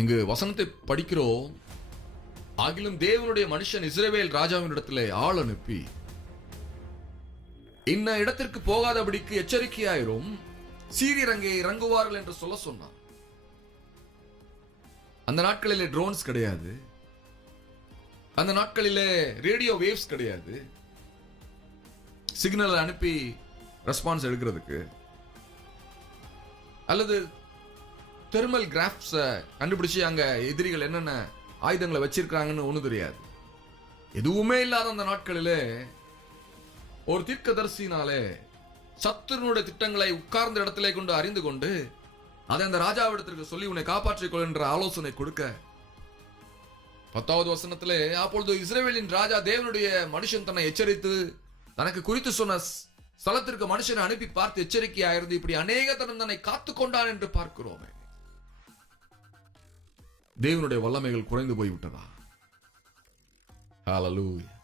இங்கு வசனத்தை படிக்கிறோம். ஆகிலும் தேவனுடைய மனுஷன் இஸ்ரவேல் ராஜாவினிடத்திலே ஆள் அனுப்பி, இன்ன இடத்திற்கு போகாதபடிக்கு எச்சரிக்கையாயிரும், சீரியர் அங்கே இறங்குவார்கள் என்று சொல்ல சொன்னார். அந்த நாட்களிலே ட்ரோன்ஸ் கிடையாது, அந்த நாட்களிலே ரேடியோ வேவ்ஸ் கிடையாது, சிக்னல் அனுப்பி ரெஸ்பான்ஸ் எடுக்கிறதுக்கு, அல்லது தெர்மல் கிராஃப்ஸ் கண்டுபிடிச்சு அங்க எதிரிகள் என்னென்ன ஆயுதங்களை வச்சிருக்காங்கன்னு ஒண்ணு தெரியாது. எதுவுமே இல்லாத அந்த நாட்களிலே ஒரு தீர்க்கதரிசினாலே சத்துருனுடைய திட்டங்களை உட்கார்ந்த இடத்திலே கொண்டு அறிந்து கொண்டு அதை அந்த ராஜாவிடத்திற்கு சொல்லி உன்னை காப்பாற்றிக் கொள் என்ற ஆலோசனை கொடுக்க, 10வது வசனத்திலே அப்பொழுது இஸ்ரவேலின் ராஜா தேவனுடைய மனுஷன் தன்னை எச்சரித்து தனக்கு குறித்து சொன்ன ஸ்தலத்திற்கு மனுஷனை அனுப்பி பார்த்து எச்சரிக்கையாயிருந்து இப்படி அநேக தரம் தன்னை காத்து கொண்டான் என்று பார்க்கிறோமே. தேவனுடைய வல்லமைகள் குறைந்து போய்விட்டதா? ஹல்லேலூயா.